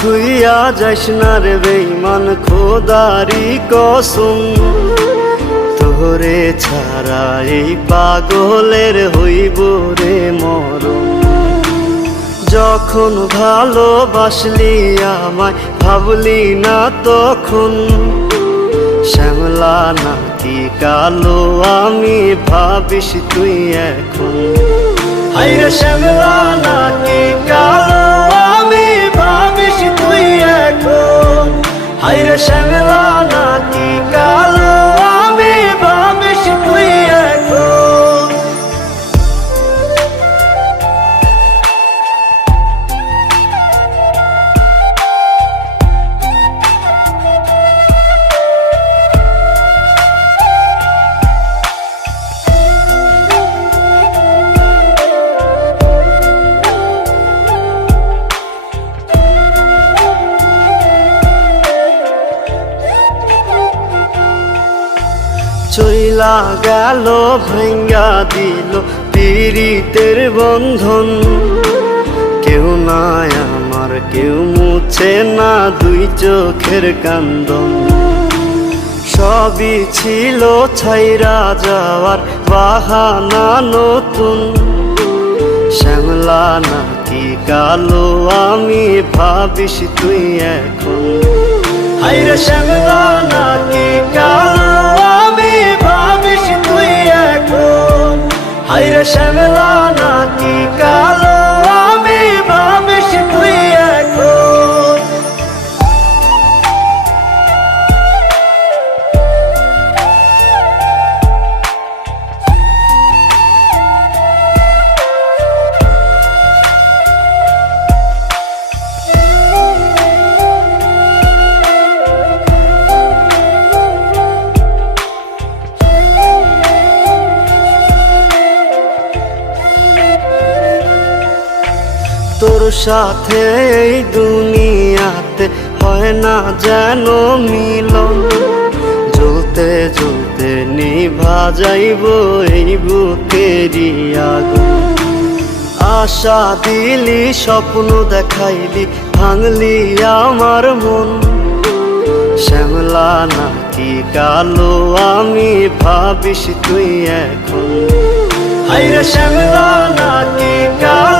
থুইয়া যাইস না রে বেঈমান, খোদারি কসম। তোরে ছাড়া এই পাগলের হইব রে মরণ। যখন ভালোবাসলি আমায় ভাবলি না তখন, শ্যামলা নাকি কালো আমি ভাবিস তুই এখন। হায়রে শ্যামলা নাকি কালো আমি ভাবিস তুই এখন। হায়রে শ্যামলা নাকি কালো আমি ভাবিস তুই এখন। চইলা গেল ভাঙ্গা দিল পীড়িতের বন্ধন। কেউ নাই আমার, কেউ মুছে না দুই চোখের কান্দন। সবই ছিল ছাইরা যাওয়ার বাহানা নতুন। শ্যামলা নাকি কালো আমি ভাবিস তুই এখন। হায়রে শ্যামলা নাকি কালো আমি ভাবিস তুই এখন। হায়রে শ্যামলা নাকি কালো আমি ভাবিস তুই এখন। তোর সাথে এই দুনিয়াতে হয় না যেন মিলন। জ্বলতে জ্বলতে নিভা যাইব এই বুকেরই আগুন। আশা দিলি, স্বপ্ন দেখাইলি, ভাঙলি আমার মন। শ্যামলা নাকি কালো আমি ভাবিস তুই এখন। হায়রে শ্যামলা নাকি কালো